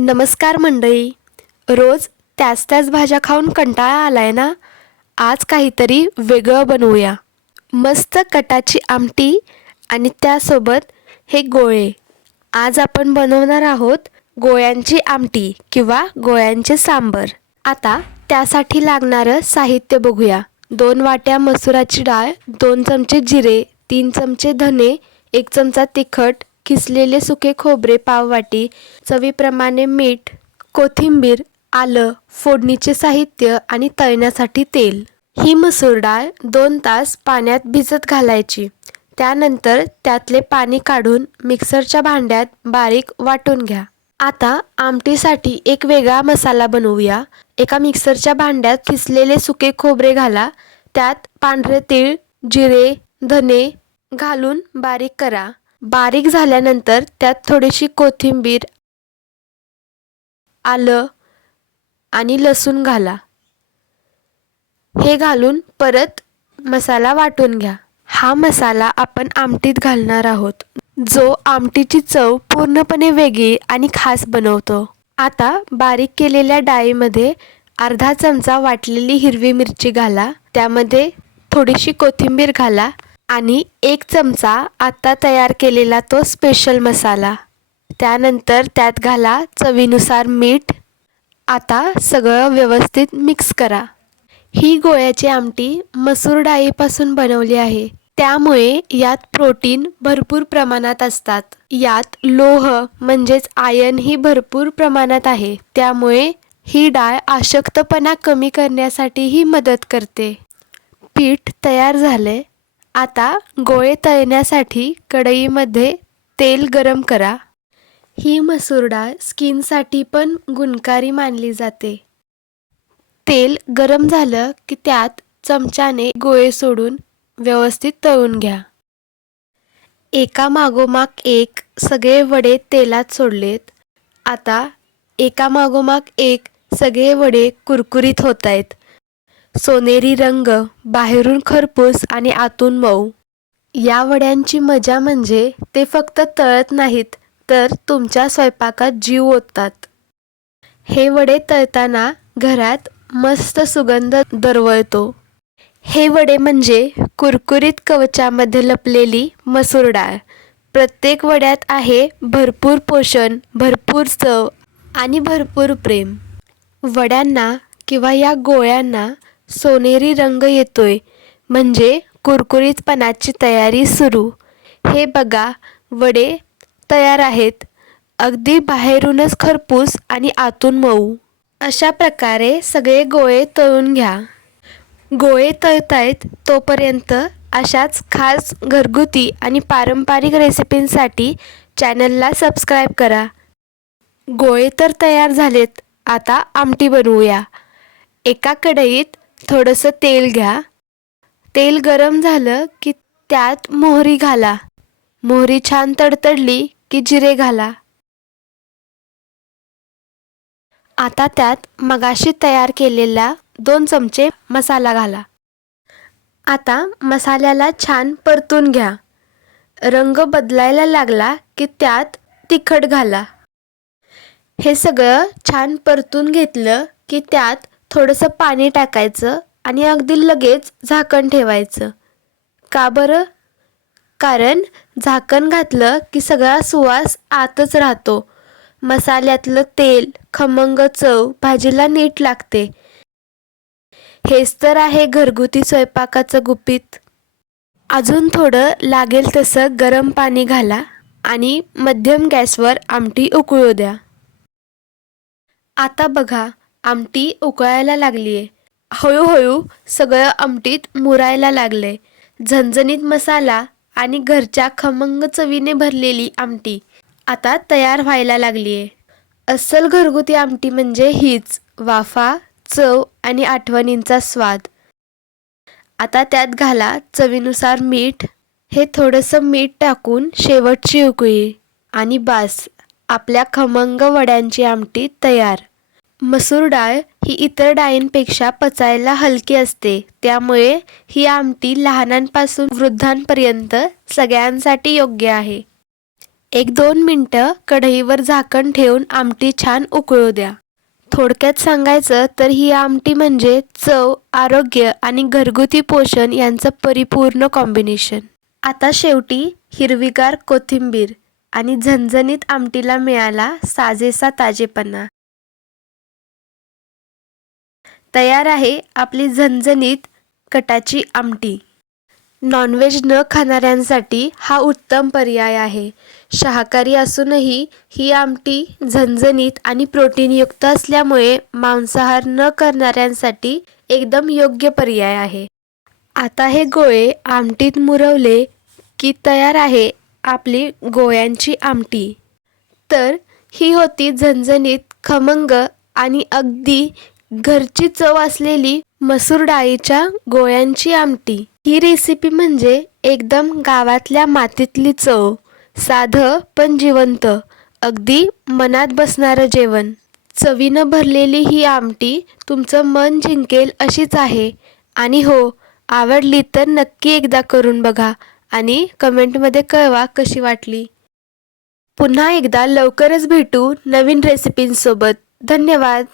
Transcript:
नमस्कार मंडळी. रोज त्याच त्याच भाज्या खाऊन कंटाळा आलाय ना? आज काहीतरी वेगळं बनवूया. मस्त कटाची आमटी आणि त्यासोबत हे गोळे. आज आपण बनवणार आहोत गोळ्यांची आमटी किंवा गोळ्यांचे सांबर. आता त्यासाठी लागणारं साहित्य बघूया. दोन वाट्या मसुराची डाळ दोन चमचे जिरे तीन चमचे धने एक चमचा तिखट किसलेले सुके खोबरे पाववाटी चवीप्रमाणे मीठ कोथिंबीर आलं फोडणीचे साहित्य आणि तळण्यासाठी तेल. ही मसूर डाळ दोन तास पाण्यात भिजत घालायची. त्यानंतर त्यातले पाणी काढून मिक्सरच्या भांड्यात बारीक वाटून घ्या. आता आमटीसाठी एक वेगळा मसाला बनवूया. एका मिक्सरच्या भांड्यात किसलेले सुके खोबरे घाला. त्यात पांढरे तीळ जिरे धने घालून बारीक करा. बारीक झाल्यानंतर त्यात थोडीशी कोथिंबीर आलं आणि लसूण घाला. हे घालून परत मसाला वाटून घ्या. हा मसाला आपण आमटीत घालणार आहोत. जो आमटीची चव पूर्णपणे वेगळी आणि खास बनवतो. आता बारीक केलेल्या डाळीमध्ये अर्धा चमचा वाटलेली हिरवी मिरची घाला. त्यामध्ये थोडीशी कोथिंबीर घाला. आणि एक चमचा आत्ता तयार केलेला तो स्पेशल मसाला. त्यानंतर त्यात घाला चवीनुसार मीठ. आता सगळं व्यवस्थित मिक्स करा. ही गोळ्याची आमटी मसूर डाळीपासून बनवली आहे. त्यामुळे यात प्रोटीन भरपूर प्रमाणात असतात. यात लोह म्हणजेच आयन ही भरपूर प्रमाणात आहे. त्यामुळे ही डाळ अशक्तपणा कमी करण्यासाठीही मदत करते. पीठ तयार झाले आता गोळे तळण्यासाठी कढईमध्ये तेल गरम करा. ही मसूर डाळ स्किनसाठी पण गुणकारी मानली जाते. तेल गरम झालं की त्यात चमच्याने गोळे सोडून व्यवस्थित तळून घ्या. एका मागोमाग एक सगळे वडे तेलात सोडलेत. आता एका मागोमाग एक सगळे वडे कुरकुरीत होत आहेत सोनेरी रंग बाहेरून खरपूस आणि आतून मऊ. या वड्यांची मजा म्हणजे ते फक्त तळत नाहीत तर तुमच्या स्वयंपाकात जीव ओततात. हे वडे तळताना घरात मस्त सुगंध दरवळतो. हे वडे म्हणजे कुरकुरीत कवचामध्ये लपलेली मसूर डाळ. प्रत्येक वड्यात आहे भरपूर पोषण भरपूर चव आणि भरपूर प्रेम. वड्यांना किंवा या गोळ्यांना सोनेरी रंग येतोय. म्हणजे कुरकुरीतपणाची तयारी सुरू. हे बघा वडे तयार आहेत. अगदी बाहेरूनच खरपूस आणि आतून मऊ. अशा प्रकारे सगळे गोळे तळून घ्या. गोळे तळतायत तोपर्यंत अशाच खास घरगुती आणि पारंपरिक रेसिपींसाठी चॅनलला सबस्क्राईब करा. गोळे तर तयार झालेत. आता आमटी बनवूया. एका कढईत थोडंसं तेल घ्या. तेल गरम झालं की त्यात मोहरी घाला. मोहरी छान तडतडली की जिरे घाला. आता त्यात मगाशी तयार केलेला दोन चमचे मसाला घाला. आता मसाल्याला छान परतून घ्या. रंग बदलायला लागला की त्यात तिखट घाला. हे सगळं छान परतून घेतलं की त्यात थोडंसं पाणी टाकायचं आणि अगदी लगेच झाकण ठेवायचं. का बरं? कारण झाकण घातलं की सगळा सुवास आतच राहतो. मसाल्यातलं तेल खमंग चव भाजीला नीट लागते. हेच तर आहे घरगुती स्वयंपाकाचं गुपित. अजून थोडं लागेल तसं गरम पाणी घाला आणि मध्यम गॅसवर आमटी उकळू द्या. आता बघा आमटी उकळायला लागली आहे हळूहळू सगळं आमटीत मुरायला लागले झणझणीत मसाला आणि घरच्या खमंग चवीने भरलेली आमटी आता तयार व्हायला लागली आहे अस्सल घरगुती आमटी म्हणजे हीच वाफा चव आणि आठवणींचा स्वाद. आता त्यात घाला चवीनुसार मीठ. हे थोडंसं मीठ टाकून शेवटची उकळी. आणि बास आपल्या खमंग वड्यांची आमटी तयार. मसूर डाळ ही इतर डाळींपेक्षा पचायला हलकी असते. त्यामुळे ही आमटी लहानांपासून वृद्धांपर्यंत सगळ्यांसाठी योग्य आहे. एक दोन मिनटं कढईवर झाकण ठेवून आमटी छान उकळू द्या. थोडक्यात सांगायचं तर ही आमटी म्हणजे चव आरोग्य आणि घरगुती पोषण यांचं परिपूर्ण कॉम्बिनेशन आता शेवटी हिरवीगार कोथिंबीर आणि झणझणीत आमटीला मिळाला साजेसा ताजेपणा. तयार आहे आपली झणझणीत कटाची आमटी. नॉनव्हेज न खाणाऱ्यांसाठी हा उत्तम पर्याय आहे. शाकाहारी असूनही ही आमटी झणझणीत आणि प्रोटीनयुक्त असल्यामुळे मांसाहार न करणाऱ्यांसाठी एकदम योग्य पर्याय आहे. आता हे गोळे आमटीत मुरवले की तयार आहे आपली गोळ्यांची आमटी. तर ही होती झणझणीत खमंग आणि अगदी घरची चव असलेली मसूर डाळीच्या गोळ्यांची आमटी. ही रेसिपी म्हणजे एकदम गावातल्या मातीतली चव. साधं पण जिवंत. अगदी मनात बसणारं जेवण. चवीनं भरलेली ही आमटी तुमचं मन जिंकेल अशीच आहे. आणि हो आवडली तर नक्की एकदा करून बघा आणि कमेंटमध्ये कळवा कशी वाटली. पुन्हा एकदा लवकरच भेटू नवीन रेसिपींसोबत धन्यवाद.